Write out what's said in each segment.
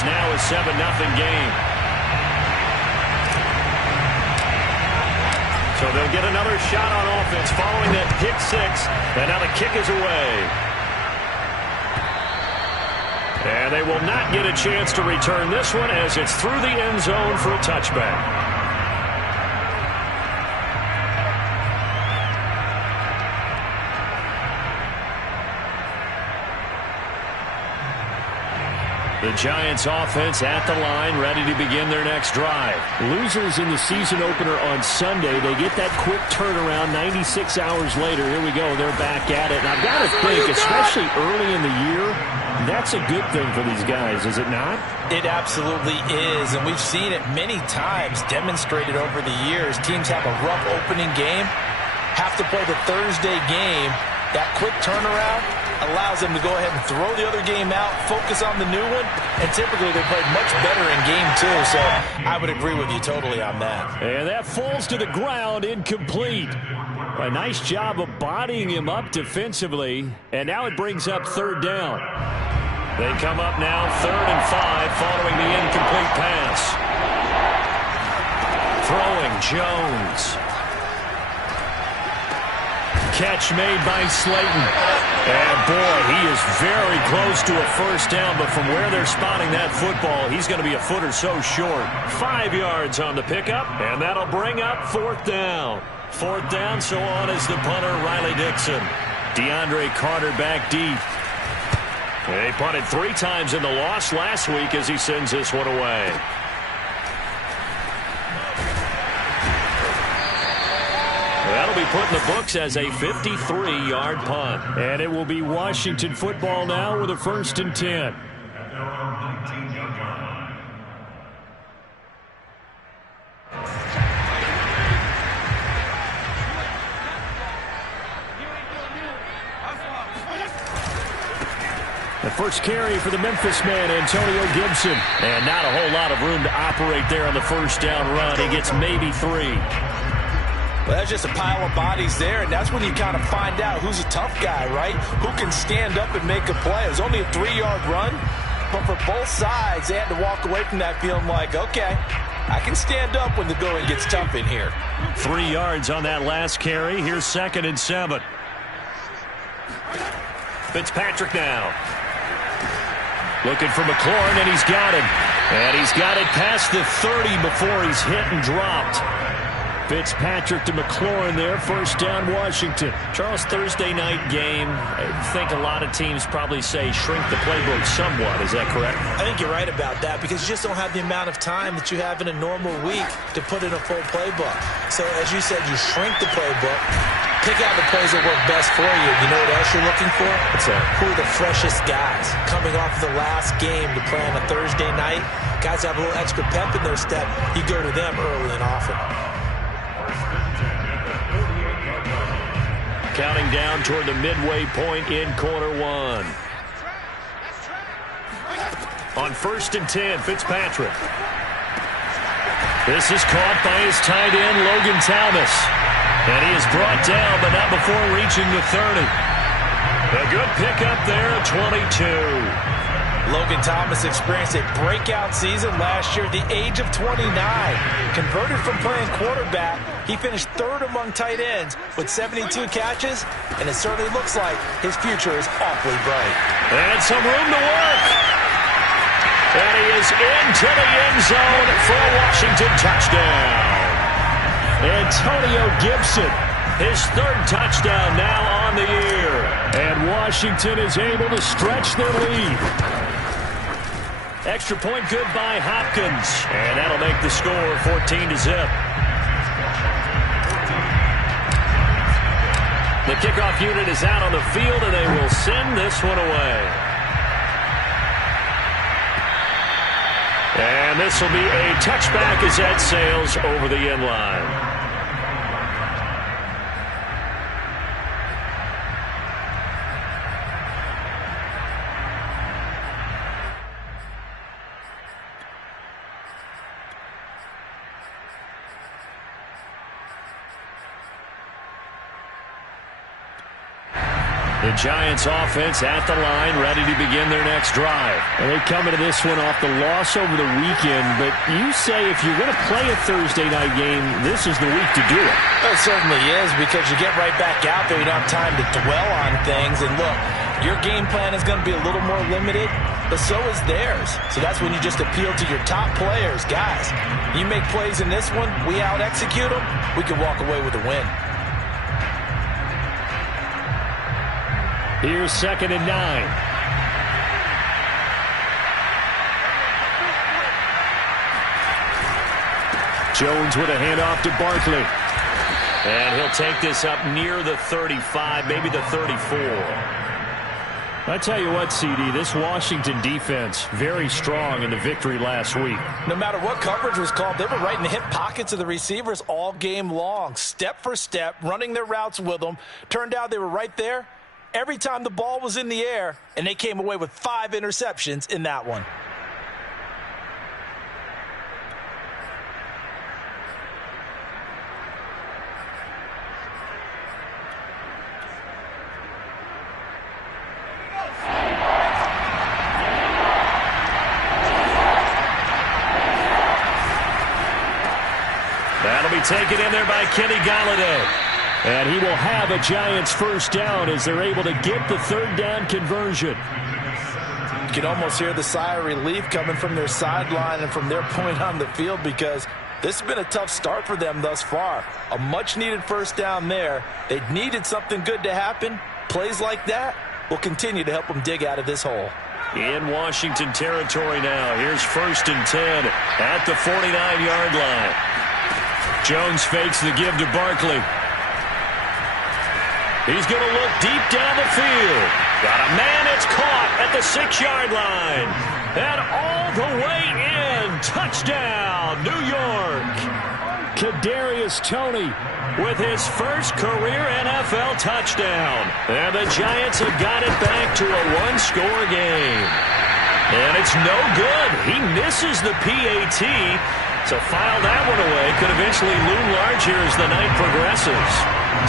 It's now a 7-0 game. So they'll get another shot on offense following that pick six. And now the kick is away. And they will not get a chance to return this one as it's through the end zone for a touchback. The Giants offense at the line, ready to begin their next drive. Losers in the season opener on Sunday. They get that quick turnaround 96 hours later. Here we go. They're back at it. And I've got to think, especially early in the year, that's a good thing for these guys, is it not? It absolutely is. And we've seen it many times demonstrated over the years. Teams have a rough opening game, have to play the Thursday game. That quick turnaround allows them to go ahead and throw the other game out, focus on the new one, and typically they play much better in game two. So I would agree with you totally on that. And that falls to the ground, incomplete. A nice job of bodying him up defensively, and now it brings up third down. They come up now 3rd and 5 following the incomplete pass. Throwing Jones. Catch made by Slayton. And boy, he is very close to a first down, but from where they're spotting that football, he's going to be a foot or so short. 5 yards on the pickup, and that'll bring up 4th down. 4th down, so on is the punter, Riley Dixon. DeAndre Carter back deep. They punted 3 times in the loss last week as he sends this one away. That'll be put in the books as a 53-yard punt. And it will be Washington football now with a 1st and 10. The first carry for the Memphis man, Antonio Gibson. And not a whole lot of room to operate there on the first down run. He gets maybe 3. Well, that's just a pile of bodies there, and that's when you kind of find out who's a tough guy, right? Who can stand up and make a play. It was only a 3-yard run, but for both sides, they had to walk away from that feeling like, okay, I can stand up when the going gets tough in here. 3 yards on that last carry. Here's 2nd and 7. Fitzpatrick now. Looking for McLaurin, and he's got him. And he's got it past the 30 before he's hit and dropped. Fitzpatrick to McLaurin there, 1st down Washington. Charles, Thursday night game, I think a lot of teams probably say shrink the playbook somewhat. Is that correct? I think you're right about that because you just don't have the amount of time that you have in a normal week to put in a full playbook. So as you said, you shrink the playbook, pick out the plays that work best for you. You know what else you're looking for? What's that? Who are the freshest guys coming off the last game to play on a Thursday night? Guys have a little extra pep in their step. You go to them early and often. Counting down toward the midway point in quarter 1. On 1st and 10, Fitzpatrick. This is caught by his tight end, Logan Thomas. And he is brought down, but not before reaching the 30. A good pickup there at 22. Logan Thomas experienced a breakout season last year at the age of 29. Converted from playing quarterback, he finished 3rd among tight ends with 72 catches, and it certainly looks like his future is awfully bright. And some room to work. And he is into the end zone for a Washington touchdown. Antonio Gibson, his 3rd touchdown now on the year. And Washington is able to stretch their lead. Extra point good by Hopkins. And that'll make the score 14-0. The kickoff unit is out on the field, and they will send this one away. And this will be a touchback as that sails over the end line. The Giants offense at the line, ready to begin their next drive. Well, they come into this one off the loss over the weekend, but you say if you're going to play a Thursday night game, this is the week to do it. Well, it certainly is, because you get right back out there. You don't have time to dwell on things. And look, your game plan is going to be a little more limited, but so is theirs. So that's when you just appeal to your top players. Guys, you make plays in this one, we out-execute them, we can walk away with a win. Here's 2nd and 9. Jones with a handoff to Barkley. And he'll take this up near the 35, maybe the 34. I tell you what, CD, this Washington defense, very strong in the victory last week. No matter what coverage was called, they were right in the hip pockets of the receivers all game long, step for step, running their routes with them. Turned out they were right there every time the ball was in the air, and they came away with 5 interceptions in that one. That'll be taken in there by Kenny Golladay. And he will have a Giants first down as they're able to get the 3rd down conversion. You can almost hear the sigh of relief coming from their sideline and from their point on the field, because this has been a tough start for them thus far. A much-needed first down there. They needed something good to happen. Plays like that will continue to help them dig out of this hole. In Washington territory now. Here's 1st and 10 at the 49-yard line. Jones fakes the give to Barkley. He's going to look deep down the field. Got a man, it's caught at the 6-yard line. And all the way in. Touchdown, New York. Kadarius Toney with his first career NFL touchdown. And the Giants have got it back to a 1-score game. And it's no good. He misses the PAT. So file that one away. Could eventually loom large here as the night progresses.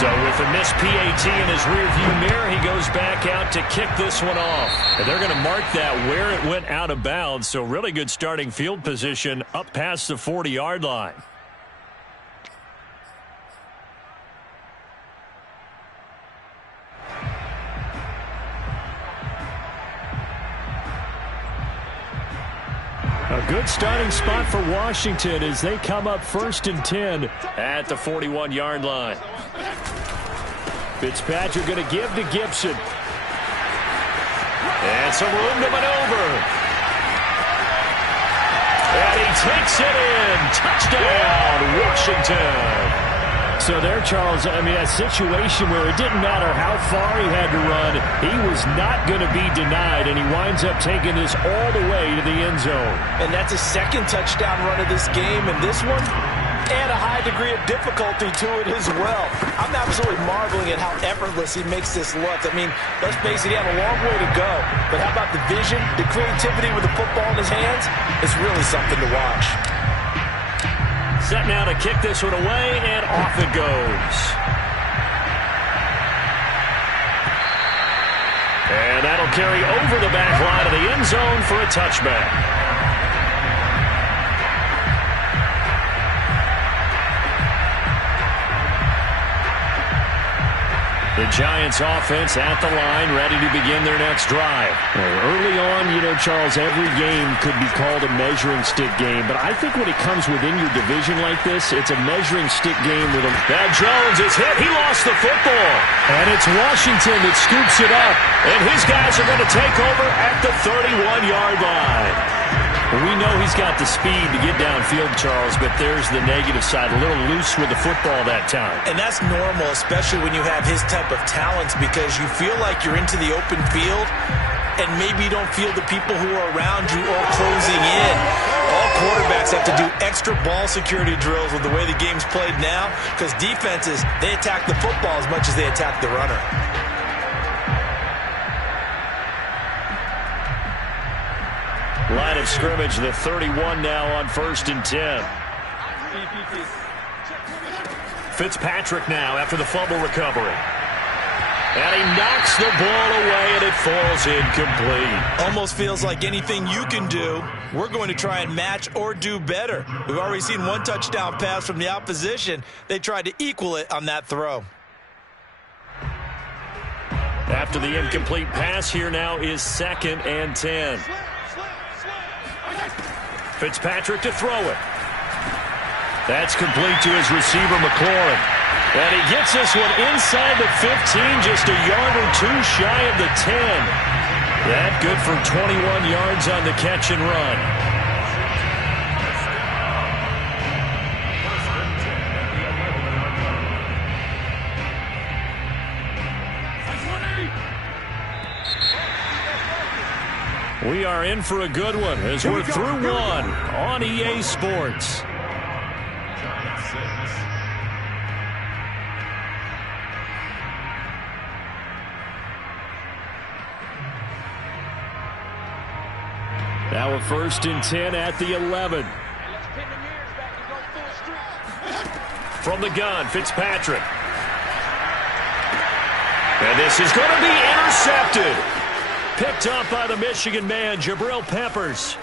So with a missed PAT in his rearview mirror, he goes back out to kick this one off. And they're going to mark that where it went out of bounds. So really good starting field position up past the 40-yard line. A good starting spot for Washington as they come up 1st and 10 at the 41-yard line. Fitzpatrick going to give to Gibson. And some room to maneuver. And he takes it in. Touchdown, Washington. So there, Charles, I mean, a situation where it didn't matter how far he had to run, he was not going to be denied, and he winds up taking this all the way to the end zone. And that's his 2nd touchdown run of this game, and this one, and a high degree of difficulty to it as well. I'm absolutely marveling at how effortless he makes this look. I mean, let's face it, he had a long way to go, but how about the vision, the creativity with the football in his hands? It's really something to watch. Set now to kick this one away, and off it goes. And that'll carry over the back line of the end zone for a touchback. The Giants offense at the line, ready to begin their next drive. Early on, you know, Charles, every game could be called a measuring stick game. But I think when it comes within your division like this, it's a measuring stick game with a... Now Jones is hit. He lost the football. And it's Washington that scoops it up. And his guys are going to take over at the 31-yard line. We know he's got the speed to get downfield, Charles, but there's the negative side. A little loose with the football that time. And that's normal, especially when you have his type of talents, because you feel like you're into the open field and maybe you don't feel the people who are around you all closing in. All quarterbacks have to do extra ball security drills with the way the game's played now, because defenses, they attack the football as much as they attack the runner. Line of scrimmage, the 31 now on 1st and 10. Fitzpatrick now after the fumble recovery. And he knocks the ball away, and it falls incomplete. Almost feels like anything you can do, we're going to try and match or do better. We've already seen one touchdown pass from the opposition. They tried to equal it on that throw. After the incomplete pass, here now is 2nd and 10. Fitzpatrick to throw it. That's complete to his receiver, McLaurin. And he gets this one inside the 15, just a yard or two shy of the 10. That good for 21 yards on the catch and run. We are in for a good one as we're through one on EA Sports. Now a 1st and 10 at the 11. From the gun, Fitzpatrick. And this is going to be intercepted. Picked up by the Michigan man, Jabril Peppers.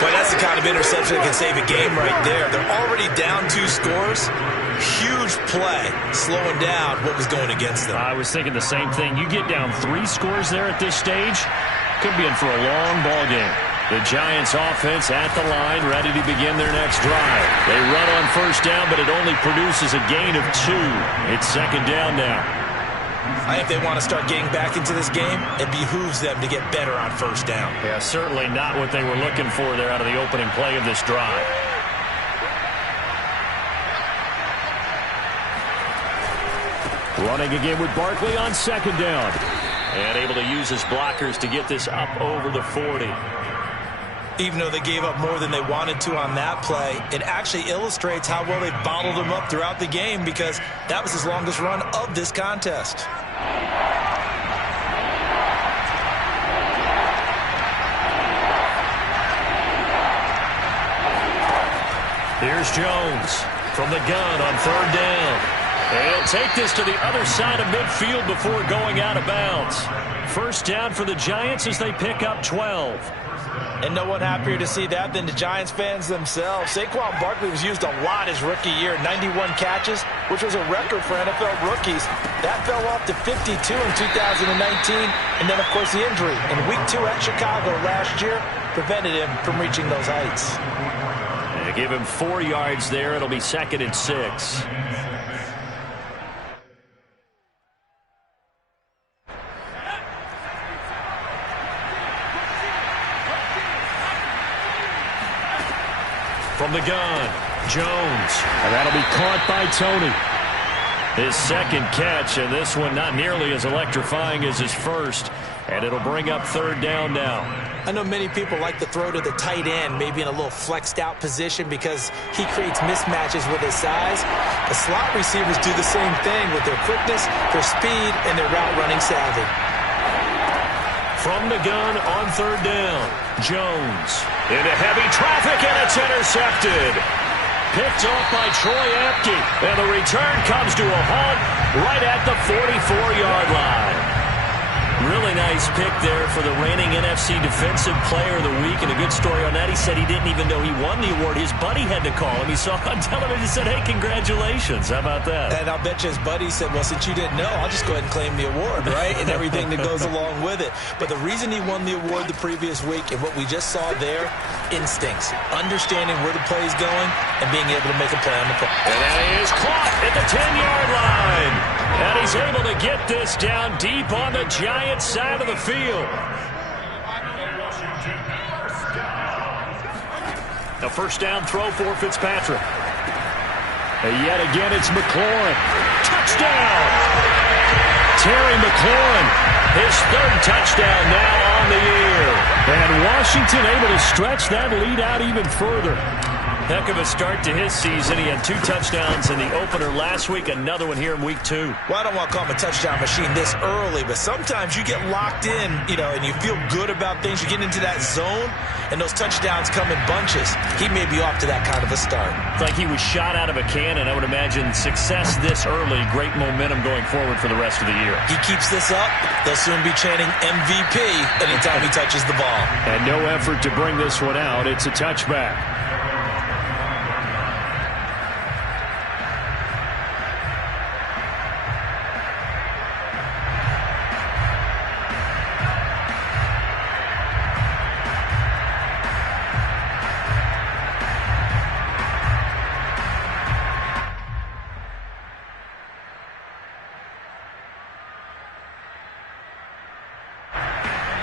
Boy, that's the kind of interception that can save a game right there. They're already down 2 scores. Huge play, slowing down what was going against them. I was thinking the same thing. You get down 3 scores there at this stage, could be in for a long ball game. The Giants offense at the line, ready to begin their next drive. They run on 1st down, but it only produces a gain of 2. It's 2nd down now. I think they want to start getting back into this game. It behooves them to get better on 1st down. Yeah, certainly not what they were looking for there out of the opening play of this drive. Running again with Barkley on 2nd down. And able to use his blockers to get this up over the 40. Even though they gave up more than they wanted to on that play, it actually illustrates how well they bottled them up throughout the game, because that was his longest run of this contest. Here's Jones from the gun on 3rd down. He'll take this to the other side of midfield before going out of bounds. 1st down for the Giants as they pick up 12. And no one happier to see that than the Giants fans themselves. Saquon Barkley was used a lot his rookie year, 91 catches, which was a record for NFL rookies. That fell off to 52 in 2019, and then, of course, the injury in Week 2 at Chicago last year prevented him from reaching those heights. They give him 4 yards there. It'll be 2nd and 6. From the gun, Jones. And that'll be caught by Tony. His 2nd catch, and this one not nearly as electrifying as his 1st. And it'll bring up 3rd down now. I know many people like to throw to the tight end, maybe in a little flexed out position because he creates mismatches with his size. The slot receivers do the same thing with their quickness, their speed, and their route running savvy. From the gun on 3rd down, Jones into heavy traffic, and it's intercepted. Picked off by Troy Apke, and the return comes to a halt right at the 44-yard line. Really nice pick there for the reigning NFC Defensive Player of the Week, and a good story on that. He said he didn't even know he won the award. His buddy had to call him. He saw it on television and said, hey, congratulations. How about that? And I'll bet you his buddy said, well, since you didn't know, I'll just go ahead and claim the award, right? And everything that goes along with it. But the reason he won the award the previous week, and what we just saw there, instincts, understanding where the play is going, and being able to make a play on the play. And that is caught at the 10-yard line. And he's able to get this down deep on the Giants side of the field. The 1st down throw for Fitzpatrick. And yet again, it's McLaurin. Touchdown! Terry McLaurin, his 3rd touchdown now on the year. And Washington able to stretch that lead out even further. Heck of a start to his season. He had 2 touchdowns in the opener last week, another one here in week 2. Well, I don't want to call him a touchdown machine this early, but sometimes you get locked in, and you feel good about things. You get into that zone, and those touchdowns come in bunches. He may be off to that kind of a start. It's like he was shot out of a cannon. I would imagine success this early, great momentum going forward for the rest of the year. He keeps this up, they'll soon be chanting MVP anytime he touches the ball. And no effort to bring this one out. It's a touchback.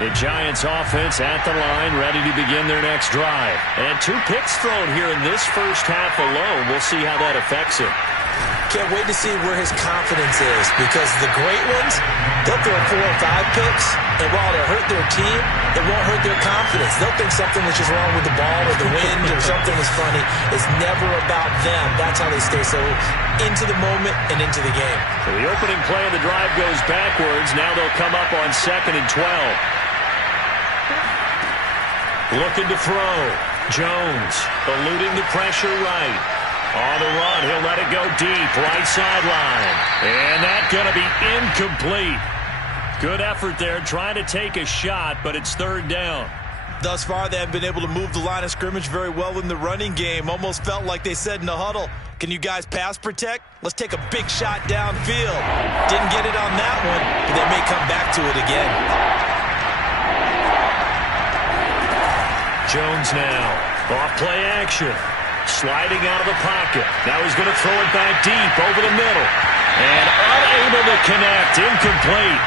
The Giants offense at the line, ready to begin their next drive. And 2 picks thrown here in this first half alone. We'll see how that affects him. Can't wait to see where his confidence is, because the great ones, they'll throw 4 or 5 picks, and while it'll hurt their team, it won't hurt their confidence. They'll think something was just wrong with the ball or the wind or something is funny. It's never about them. That's how they stay so into the moment and into the game. So the opening play of the drive goes backwards. Now they'll come up on 2nd and 12. Looking to throw. Jones eluding the pressure right. On the run, he'll let it go deep. Right sideline. And that's going to be incomplete. Good effort there, trying to take a shot, but it's 3rd down. Thus far, they haven't been able to move the line of scrimmage very well in the running game. Almost felt like they said in the huddle, can you guys pass protect? Let's take a big shot downfield. Didn't get it on that one, but they may come back to it again. Jones now, off play action, sliding out of the pocket. Now he's going to throw it back deep over the middle. And unable to connect, incomplete.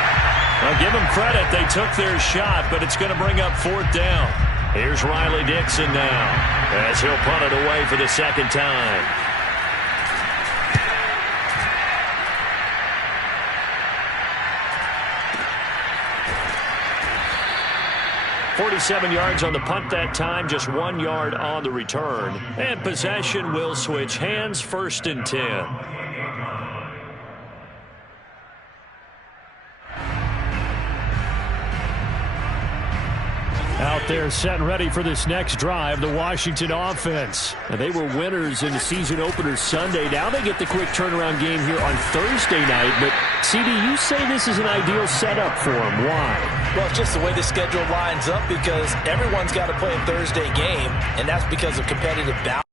Now give them credit, they took their shot, but it's going to bring up 4th down. Here's Riley Dixon now, as he'll punt it away for the 2nd time. 47 yards on the punt that time, just 1 yard on the return. And possession will switch hands, 1st and 10. Out there set and ready for this next drive, the Washington offense. And they were winners in the season opener Sunday. Now they get the quick turnaround game here on Thursday night. But, CD, you say this is an ideal setup for them. Why? Well, it's just the way the schedule lines up, because everyone's got to play a Thursday game, and that's because of competitive balance.